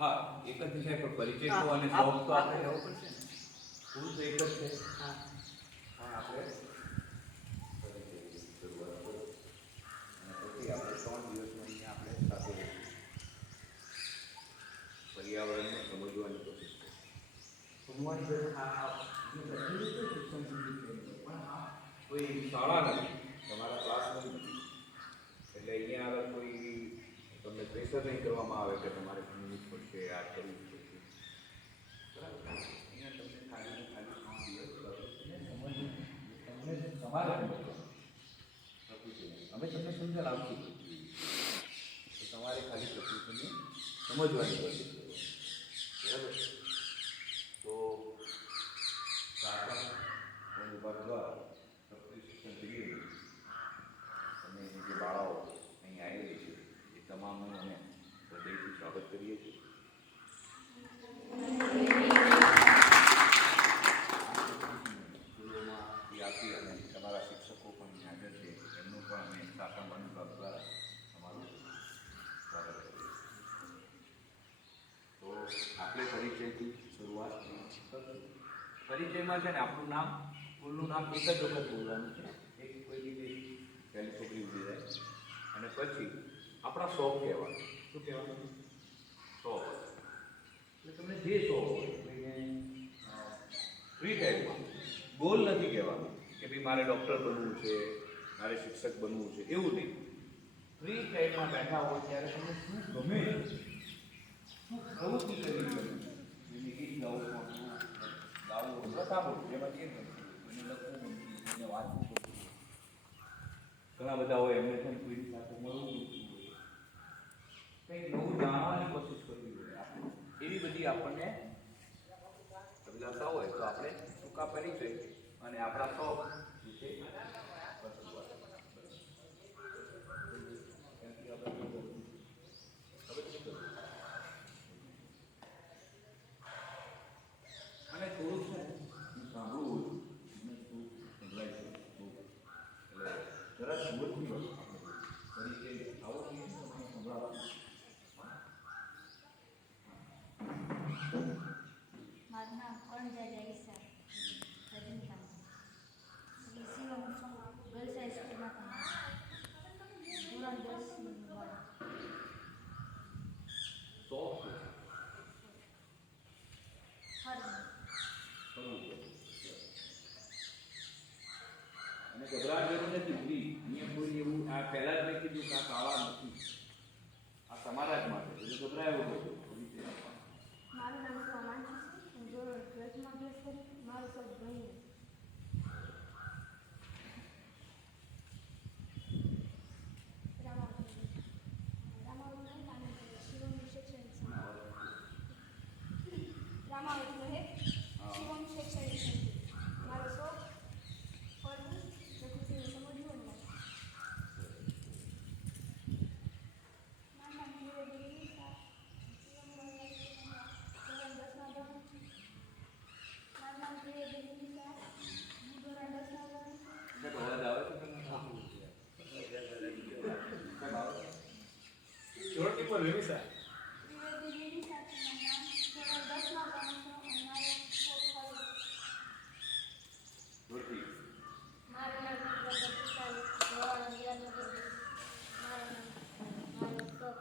હા એક જ છે પણ પરિચય તો અને શોખ તો આપણે લેવો પડશે ને. પૂરું તો એક જ છે. હા પણ આપણે પરિચયની શરૂઆત કરી અને પછી આપણે 3 દિવસમાં અહીંયા આપણે સાથે રહીશું. પર્યાવરણને સમજવાની કોશિશ કરીશું. સમજવાની જરૂર શિક્ષણ પણ આ કોઈ શાળા નથી, તમારા ક્લાસરૂમ નથી. એટલે અહીંયા આગળ કોઈ તમને પ્રેશર નહીં કરવામાં આવે કે તમારે ભણવું જ પડશે, આ કરવું જ પડશે. બરાબર? અહીંયા તમને ખાલી ને ખાલી 3 દિવસ પ્રકૃતિને સમજવું, તમને તમારે સમજવાનું પ્રકૃતિને. અમે તમને સમજાવશું તો તમારે ખાલી પ્રકૃતિને સમજવાની કોશિશ કરવાની. બરાબર? તો શાસન વિભાગ દ્વારા પ્રકૃતિ શિક્ષણ શિબિર અને જે બાળાઓ અહીં આવેલી છે એ તમામનું અમે હૃદયથી સ્વાગત કરીએ છીએ. સ્કૂલોમાં આપી અને તમારા શિક્ષકો પણ હાજર છે એમનું પણ અમે શાસન વિભાગ દ્વારા તમારું સ્વાગત કરીએ. તો આપણે પરિચયથી શરૂઆત કરીશું. પરિચયમાં છે ને આપણું નામ, સ્કૂલનું નામ એક જ વખત બોલવાનું છે. એક કોઈ બી પહેલી છોકરી ઉડી જાય અને પછી આપણા શોખ કહેવાનું. શું કહેવાનું? શોખ. એટલે તમને જે શોખ હોય ફ્રી ટાઈમમાં ગોલ નથી કહેવાનું કે ભાઈ મારે ડૉક્ટર બનવું છે, મારે શિક્ષક બનવું છે, એવું નહીં. ફ્રી ટાઈમમાં બેઠા હોય ત્યારે તમને શું ગમે, શું પ્રવૃત્તિ કરવી ગમે, એને ગીત ગાવું ગમતું, ગાવું સાંભળવું, એમાંથી એક ગમતું, એને લખવું ગમતું, એને વાંચવું ગમતું. ઘણા બધા હોય એમને છે ને કોઈની સાથે મળવું ગમતું હોય, કંઈક નવું જાણવાની કોશિશ કરવી જોઈએ આપણે. એવી બધી આપણને અભિલાષા હોય તો આપણે ટૂંકા પરિચય અને આપણા શોખ વિશે અને થોડુંક છે સાંભળવું અને થોડું સંભળાય છે બહુ એટલે જરા જોરથી પરિચય આવો જોઈએ તમને સંભળાવવાનું. મારું નામ કણજા જયસા રજનીકાંત. શ્રી શિવમ ગર્લ્સ હાઈસ્કૂલમાં ધોરણ 10 શોખ છે અને ગભરાટ જરૂર નથી ઉભી. અહીંયા કોઈ એવું આ પહેલા જ મેં કીધું કે આ કાળા નથી, આ તમારા જ માટે, એટલે ગભરાયો હતો. મારું નામ સોમાંશી છે. હું ધોરણ 12માં અભ્યાસ કરું છું. મારો શોખ ભણવું. રામાવત રહે શિવમ શૈક્ષણિક સંસ્થા. મારો શોખ ફરવું, પ્રકૃતિને સમજવું અને મારું નામ ધીરે ધોરણ 10માં ભણું છું. મારું નામ ધીરે હું ધોરણ 10માં ભણું છું. અવાજ આવે છે તમને? જોરથી બોલ વિનિશા. ધીરે સાથે નામ ધોરણ 10માં ભણું છું અને મારો શોખ ફરવું. જોરથી. મારું નામ પ્રતિષ્ઠા ધોરણ 11માં ભણું છું. મારો શોખ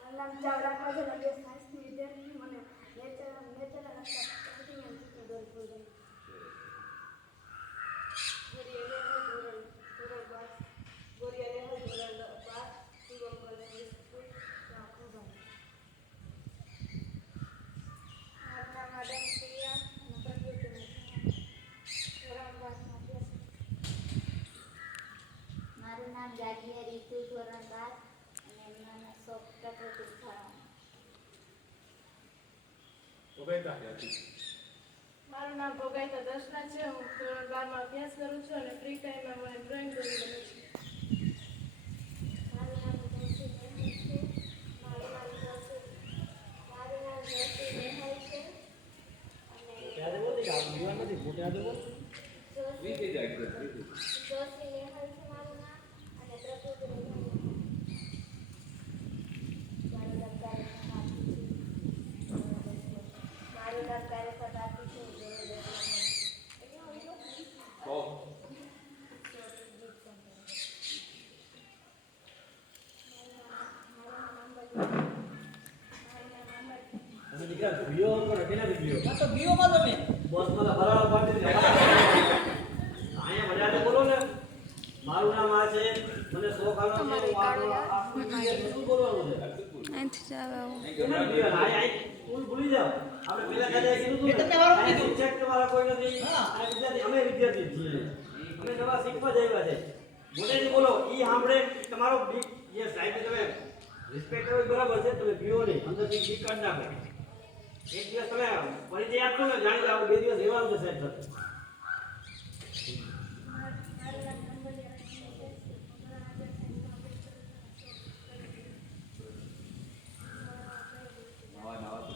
મારું નામ ચાવડા ખાજલ અભ્યાસ સાયન્સની વિદ્યાર્થી. મને નેચરના પ્રકૃતિના ચિત્ર દોરવું ગમે. મારું નામ જાગીયા રીતુ ધોરણ 12 અને એમના શોખ પ્રકૃતિ સ્થળો. મારું નામ ભોગાઈતા દર્શના છે. હું ધોરણ 12માં અભ્યાસ કરું છું અને ફ્રી ટાઈમમાં મને ડ્રોઈંગ દોરી ગમે છે. મારું નામ જયસી નેહલ છે. મારું નામ જયસી નેહલ છે. અને વીતી જાય છે. જોશી નેહલ છે મારું નામ અને પ્રકૃતિને મારા પ્યારે સતાતી છું જોડે કહો. અને દીકરા ભીયો હતો કેના ભીયો આ તો બીઓમાં તમે બોસ મને ભરાવા પાડી દીધા અહીંયા મજાને બોલો ને મારું નામ આ છે મને શોખ આનો છે શું બોલવાનું છે અહીંથી જ આવે આવું. કેના ભીયો આય સ્કૂલ ભૂલી જાવ આપણે પેલા કદાચ કીધું એ તમને વાળું હતું કીધું. ચેક તમારા કોઈ નથી હા. આ વિદ્યાર્થી અમે વિદ્યાર્થી જ છીએ અમે નવા શીખવા જ આવ્યા છે મોટેથી બોલો ઈ સાંભળે તમારો બીક જે સાહેબ તમે રિસ્પેક્ટ કરો એ બરાબર છે તમે ભીયો નહીં અંદરથી બીક કાઢ નાખો એક દિવસ તમે પરિચય આપશો ને જાણી જાઓ 2 દિવસ રહેવાનું છે સાહેબ સાથે નવા નવા તો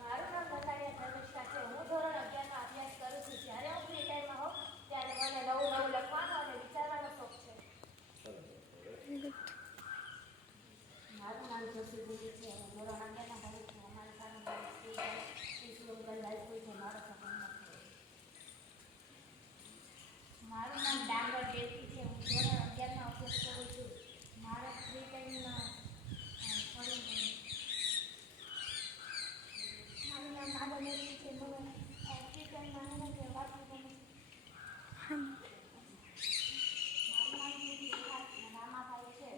મારું નામ મતાડિયા ધર્મિષ્ઠા છે. હું ધોરણ 11 માં અભ્યાસ કરું છું. જ્યારે હું ફ્રી ટાઈમમાં હોઉં ત્યારે મને નવું નવું લખવાનો અને વિચારવાનો શોખ છે. મારું નામ જોશી દીદી છે. હું ધોરણ 11 માં ભણું છું. અમારા શાળામાં શ્રી સુરંગલ હાઈસ્કૂલ છે. મારો સપનો છે. મારું નામ ડાંગર દેવકી છે. હું ધોરણ 11 માં અભ્યાસ કરું છું. મારા ફ્રી ટાઈમમાં મારું નામ નાગરદેવી છે. મને ફ્રી ટાઈમમાં મને વાંચવું ગમે છે. મારું નામ રામાભાઈ છે.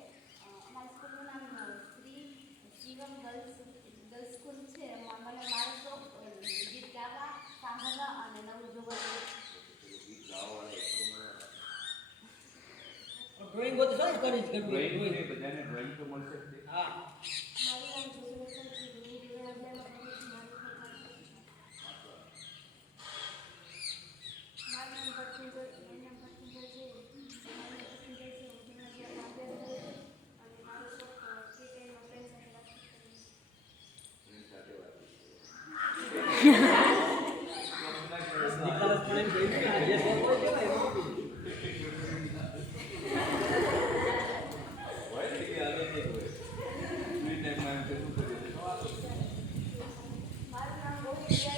અમારી સ્કૂલનું નામ શ્રી શિવમ ગર્લ્સ સ્કૂલ છે. મને મારો શોખ ગીત ગાવા, સાંભળવા અને નવું જોવા છે. ગીત ગાવાવાળા ડ્રોઈંગ બધું સરસ કરી છે ડ્રોઈંગ ડ્રોઈંગ બધાને ડ્રોઈંગ તો મળશે જ તે. હા મારું નામ જોશી છે. હું ધોરણ 11 માં ભણું છું. મારું નામ ભટ્ટુંજય છે. મારું નામ ભટ્ટુંજય છે. હું ધોરણ 11 માં અભ્યાસ કરું છું. અને મારો શોખ ફ્રી ટાઈમમાં ફ્રેન્ડ સાથે વાતચીત કરવાનો છે. એની સાથે વાત કરીએ. નિકાલ પણ ગઈ છે જે શોખ હોય છે ને એમાં હોય ને કે આદત જ હોય. ફ્રી ટાઈમમાં એમ કે શું કર્યું છે? તો વાતો. મારું નામ ગૌરી છે.